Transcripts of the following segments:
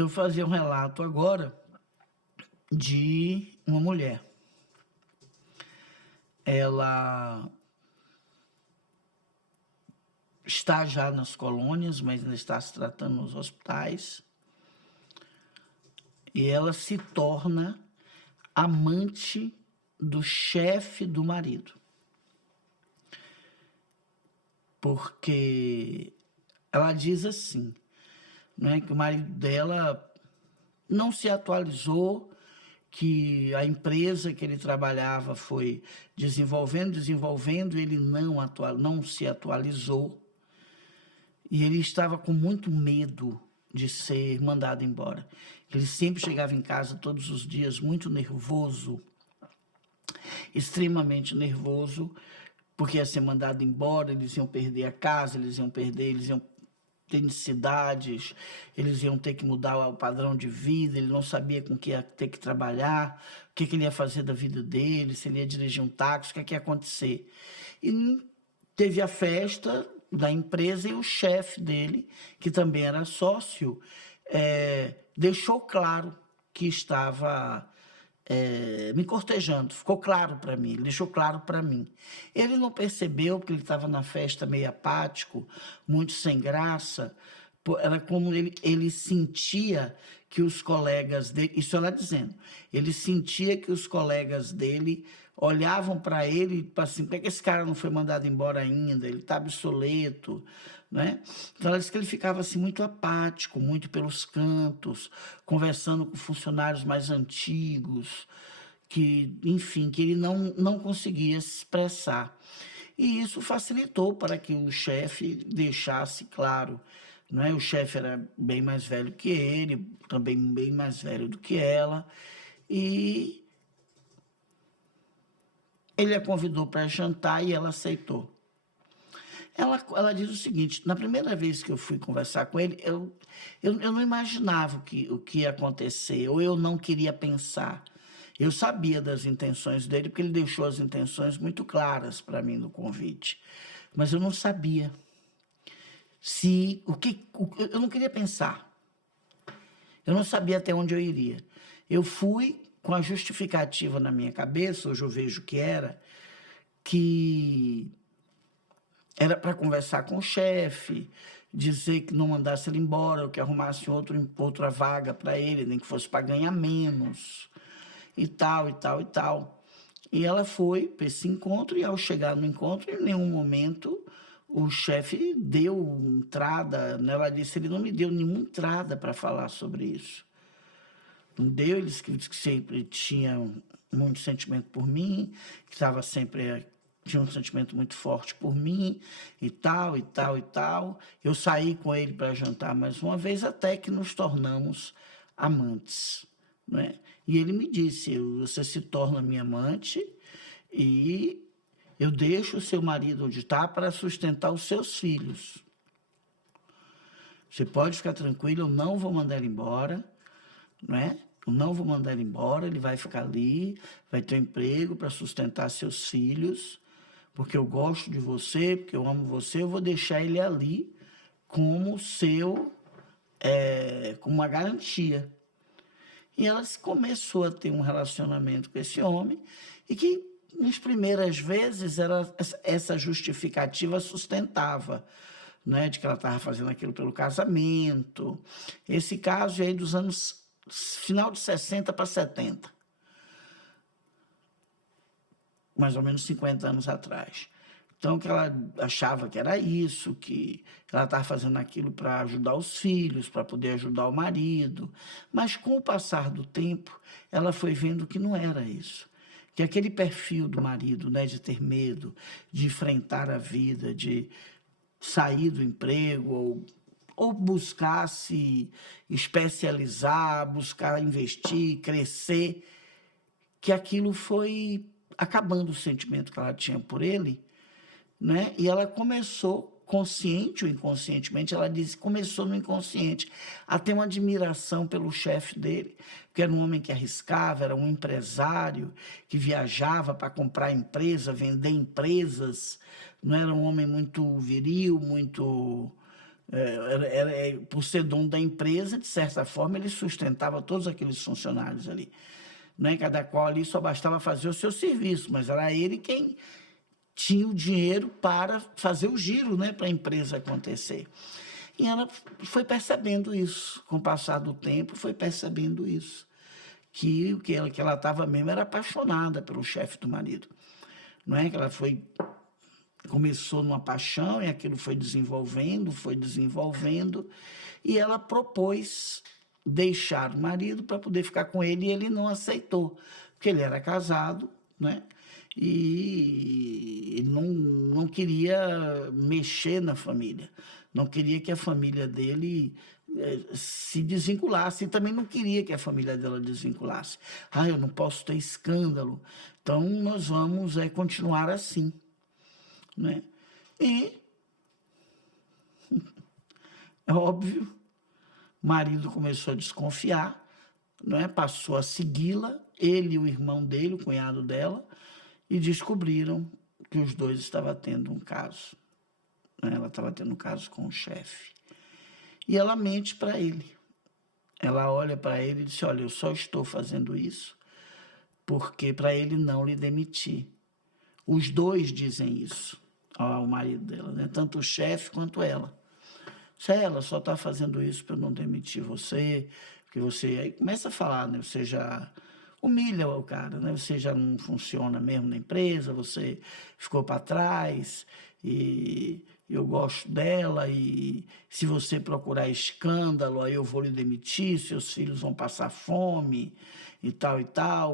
eu fazia um relato agora de uma mulher. Ela está já nas colônias, mas ainda está se tratando nos hospitais. E ela se torna amante do chefe do marido. Porque ela diz assim, né, que o marido dela não se atualizou, que a empresa que ele trabalhava foi desenvolvendo, ele não se atualizou, e ele estava com muito medo de ser mandado embora. Ele sempre chegava em casa todos os dias muito nervoso, extremamente nervoso, porque ia ser mandado embora, eles iam perder a casa, eles iam ter necessidades, eles iam ter que mudar o padrão de vida, ele não sabia com que ia ter que trabalhar, o que ele ia fazer da vida dele, se ele ia dirigir um táxi, o que ia acontecer. E teve a festa da empresa e o chefe dele, que também era sócio, deixou claro que estava me cortejando, ficou claro para mim, ele deixou claro para mim. Ele não percebeu, porque ele estava na festa meio apático, muito sem graça, era como ele sentia que os colegas dele, isso ela dizendo, ele sentia que os colegas dele olhavam para ele e assim, por que esse cara não foi mandado embora ainda? Ele está obsoleto, né? Então ela disse que ele ficava assim muito apático, muito pelos cantos, conversando com funcionários mais antigos, que, enfim, que ele não conseguia se expressar. E isso facilitou para que o chefe deixasse claro, não é? O chefe era bem mais velho que ele, também bem mais velho do que ela, e ele a convidou para jantar e ela aceitou. Ela diz o seguinte, na primeira vez que eu fui conversar com ele, eu não imaginava o que ia acontecer, ou eu não queria pensar. Eu sabia das intenções dele, porque ele deixou as intenções muito claras para mim no convite. Mas eu não sabia eu não queria pensar. Eu não sabia até onde eu iria. Eu fui com a justificativa na minha cabeça, hoje eu vejo que era para conversar com o chefe, dizer que não mandasse ele embora, ou que arrumasse outra vaga para ele, nem que fosse para ganhar menos, e tal, e tal, e tal. E ela foi para esse encontro, e ao chegar no encontro, em nenhum momento o chefe deu entrada, né? Ela disse, ele não me deu nenhuma entrada para falar sobre isso. Não deu, ele disse que sempre tinha muito sentimento por mim, que estava sempre tinha um sentimento muito forte por mim, e tal, e tal, e tal. Eu saí com ele para jantar mais uma vez, até que nos tornamos amantes, né? E ele me disse, você se torna minha amante e eu deixo o seu marido onde está para sustentar os seus filhos. Você pode ficar tranquilo, eu não vou mandar ele embora, não é? Eu não vou mandar ele embora, ele vai ficar ali, vai ter um emprego para sustentar seus filhos, porque eu gosto de você, porque eu amo você, eu vou deixar ele ali como como uma garantia. E ela começou a ter um relacionamento com esse homem, e que nas primeiras vezes essa justificativa sustentava, né, de que ela estava fazendo aquilo pelo casamento. Esse caso aí dos anos final de 60 para 70, mais ou menos 50 anos atrás. Então, que ela achava que era isso, que ela estava fazendo aquilo para ajudar os filhos, para poder ajudar o marido. Mas, com o passar do tempo, ela foi vendo que não era isso. Que aquele perfil do marido, né, de ter medo, de enfrentar a vida, de sair do emprego, ou buscar se especializar, buscar investir, crescer, que aquilo foi acabando o sentimento que ela tinha por ele, né? E ela começou, consciente ou inconscientemente, ela disse, começou no inconsciente, a ter uma admiração pelo chefe dele, que era um homem que arriscava, era um empresário que viajava para comprar empresa, vender empresas, não era um homem muito viril, muito Por ser dono da empresa, de certa forma, ele sustentava todos aqueles funcionários ali. Né? Cada qual ali só bastava fazer o seu serviço, mas era ele quem tinha o dinheiro para fazer o giro, né? Para a empresa acontecer. E ela foi percebendo isso, com o passar do tempo, foi percebendo isso. Que o que ela estava mesmo era apaixonada pelo chefe do marido. Não é que ela começou numa paixão e aquilo foi desenvolvendo, e ela propôs deixar o marido para poder ficar com ele e ele não aceitou, porque ele era casado, né? E ele não queria mexer na família, não queria que a família dele se desvinculasse, e também não queria que a família dela desvinculasse. Ah, eu não posso ter escândalo, então nós vamos continuar assim, né? E, é óbvio, o marido começou a desconfiar, né? Passou a segui-la, ele e o irmão dele, o cunhado dela, e descobriram que os dois estavam tendo um caso. Né? Ela estava tendo um caso com o chefe. E ela mente para ele. Ela olha para ele e diz: olha, eu só estou fazendo isso porque para ele não lhe demitir. Os dois dizem isso ao marido dela, né? Tanto o chefe quanto ela. Se ela só está fazendo isso para eu não demitir você, porque você... Aí começa a falar, né? Você já humilha o cara, né? Você já não funciona mesmo na empresa, você ficou para trás e eu gosto dela e se você procurar escândalo, aí eu vou lhe demitir, seus filhos vão passar fome e tal,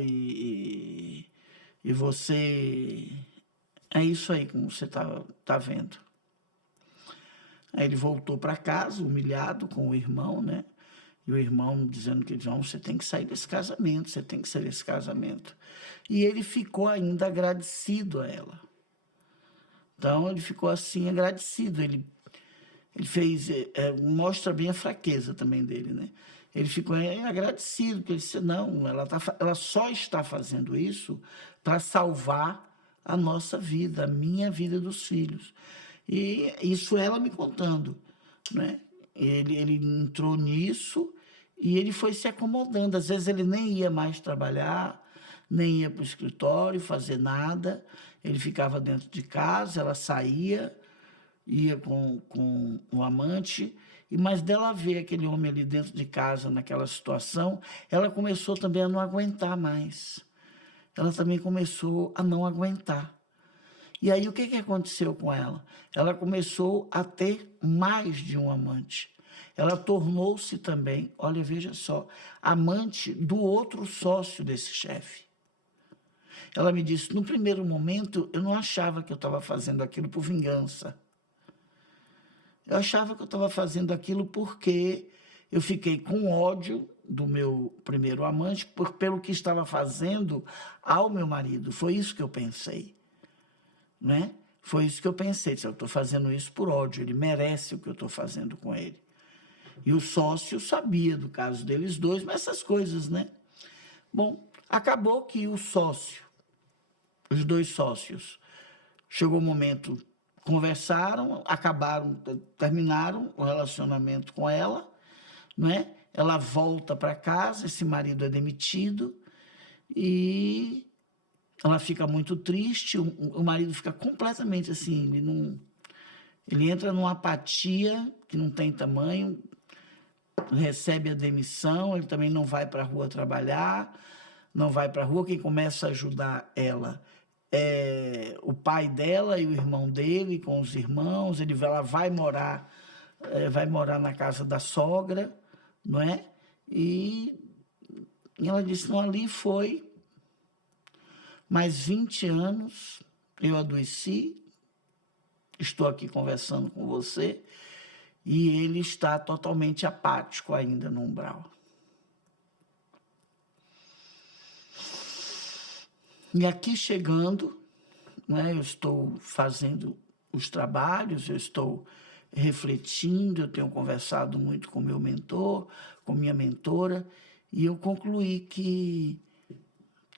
e você... É isso aí, como você tá vendo. Aí ele voltou para casa, humilhado com o irmão, né? E o irmão dizendo que, João, você tem que sair desse casamento, você tem que sair desse casamento. E ele ficou ainda agradecido a ela. Então, ele ficou assim, agradecido. Ele fez, mostra bem a fraqueza também dele, né? Ele ficou agradecido, porque ele disse, não, ela só está fazendo isso para salvar a nossa vida, a minha vida e dos filhos. E isso ela me contando, né? Ele entrou nisso e ele foi se acomodando. Às vezes ele nem ia mais trabalhar, nem ia para o escritório fazer nada. Ele ficava dentro de casa, ela saía, ia com o amante, mas dela ver aquele homem ali dentro de casa, naquela situação, ela começou também a não aguentar mais. Ela também começou a não aguentar. E aí o que aconteceu com ela? Ela começou a ter mais de um amante. Ela tornou-se também, olha, veja só, amante do outro sócio desse chefe. Ela me disse, no primeiro momento, eu não achava que eu estava fazendo aquilo por vingança. Eu achava que eu estava fazendo aquilo porque eu fiquei com ódio do meu primeiro amante pelo que estava fazendo ao meu marido. Foi isso que eu pensei. Né? Foi isso que eu pensei, eu estou fazendo isso por ódio, ele merece o que eu estou fazendo com ele. E o sócio sabia do caso deles dois, mas essas coisas, né? Bom, acabou que o sócio, os dois sócios, chegou o momento, conversaram, terminaram o relacionamento com ela, né? Ela volta para casa, esse marido é demitido e ela fica muito triste, o marido fica completamente assim, ele entra numa apatia que não tem tamanho, recebe a demissão, ele também não vai para a rua trabalhar, não vai para a rua, quem começa a ajudar ela é o pai dela e o irmão dele, com os irmãos, ela vai morar na casa da sogra, não é? E ela disse, não, ali foi mais 20 anos, eu adoeci, estou aqui conversando com você, e ele está totalmente apático ainda no umbral. E aqui chegando, né, eu estou fazendo os trabalhos, eu estou refletindo, eu tenho conversado muito com meu mentor, com minha mentora, e eu concluí que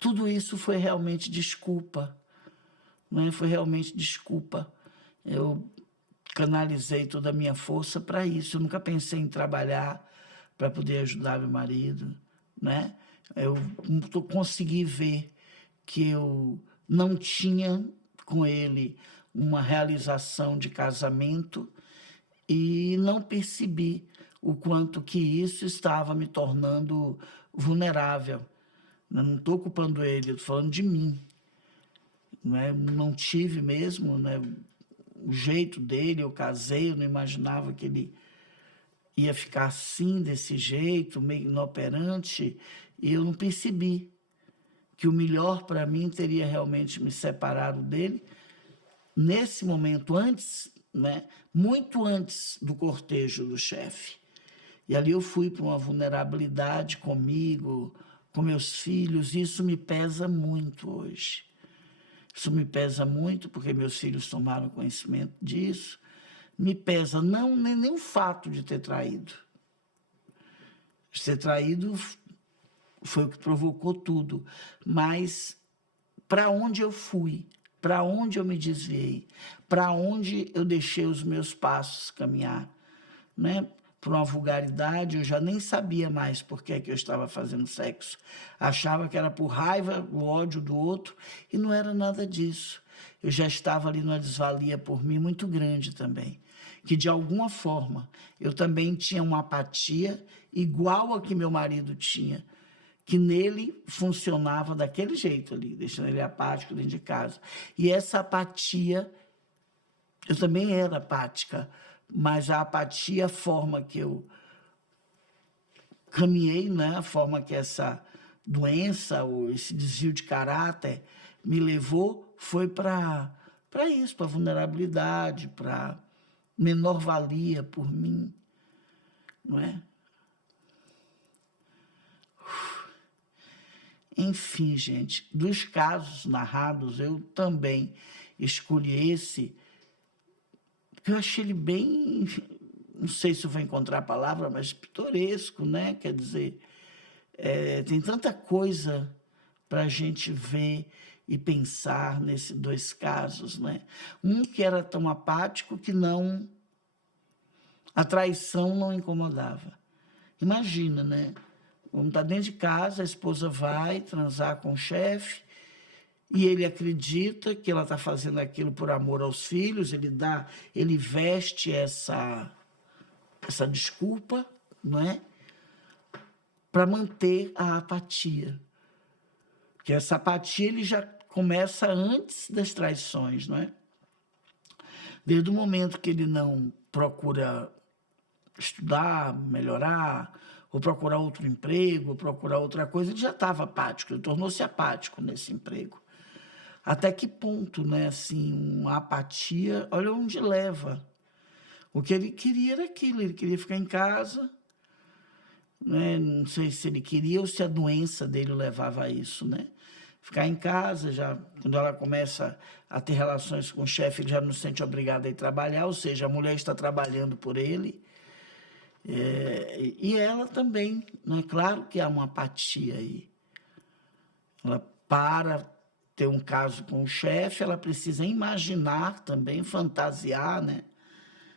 tudo isso foi realmente desculpa, né? Foi realmente desculpa. canalizei toda a minha força para isso. Eu nunca pensei em trabalhar para poder ajudar meu marido, né? Eu consegui ver que eu não tinha com ele uma realização de casamento e não percebi o quanto que isso estava me tornando vulnerável. Eu não estou culpando ele, estou falando de mim. Né? Não tive mesmo, né, o jeito dele, eu casei, eu não imaginava que ele ia ficar assim, desse jeito, meio inoperante, e eu não percebi que o melhor para mim teria realmente me separado dele nesse momento, antes, né, muito antes do cortejo do chefe. E ali eu fui para uma vulnerabilidade comigo, com meus filhos, e isso me pesa muito hoje. Isso me pesa muito, porque meus filhos tomaram conhecimento disso. Me pesa não nem o fato de ter traído. Ter traído foi o que provocou tudo. Mas para onde eu fui, para onde eu me desviei, para onde eu deixei os meus passos caminhar, né? Por uma vulgaridade, eu já nem sabia mais por que eu estava fazendo sexo. Achava que era por raiva, o ódio do outro, e não era nada disso. Eu já estava ali numa desvalia por mim muito grande também, que de alguma forma eu também tinha uma apatia igual a que meu marido tinha, que nele funcionava daquele jeito ali, deixando ele apático dentro de casa. E essa apatia, eu também era apática, mas a apatia, a forma que eu caminhei, né? A forma que essa doença, ou esse desvio de caráter me levou, foi para isso, para vulnerabilidade, para menor valia por mim, não é? Enfim, gente, dos casos narrados, eu também escolhi esse, porque eu achei ele bem, não sei se eu vou encontrar a palavra, mas pitoresco, né? Quer dizer, tem tanta coisa para a gente ver e pensar nesses dois casos, né? Um que era tão apático que a traição não incomodava. Imagina, né? Vamos estar dentro de casa, a esposa vai transar com o chefe e ele acredita que ela está fazendo aquilo por amor aos filhos, ele veste essa desculpa, não é? Para manter a apatia. Porque essa apatia ele já começa antes das traições, não é? Desde o momento que ele não procura estudar, melhorar, ou procurar outro emprego, ou procurar outra coisa, ele já estava apático, ele tornou-se apático nesse emprego. Até que ponto, né, assim, uma apatia, olha onde leva. O que ele queria era aquilo, ele queria ficar em casa, né? Não sei se ele queria ou se a doença dele levava a isso, né? Ficar em casa, já quando ela começa a ter relações com o chefe, ele já não se sente obrigado a ir trabalhar, ou seja, a mulher está trabalhando por ele, e ela também, né? Claro que há uma apatia aí. Ela, para ter um caso com o chefe, ela precisa imaginar também, fantasiar, né?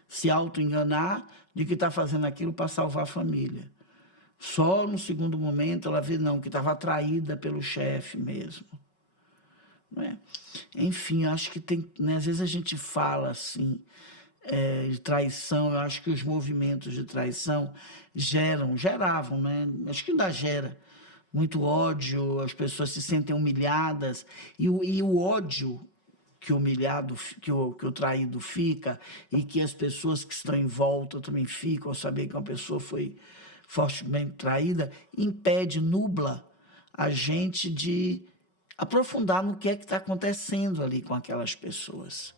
Se auto-enganar de que está fazendo aquilo para salvar a família. Só no segundo momento ela vê, não, que estava atraída pelo chefe mesmo. Não é? Enfim, acho que tem, né, às vezes a gente fala assim, de traição, eu acho que os movimentos de traição geravam, né? Acho que ainda gera muito ódio, as pessoas se sentem humilhadas, e o ódio que o humilhado, que o traído fica, e que as pessoas que estão em volta também ficam, ao saber que uma pessoa foi fortemente traída, impede, nubla a gente de aprofundar no que é que está acontecendo ali com aquelas pessoas.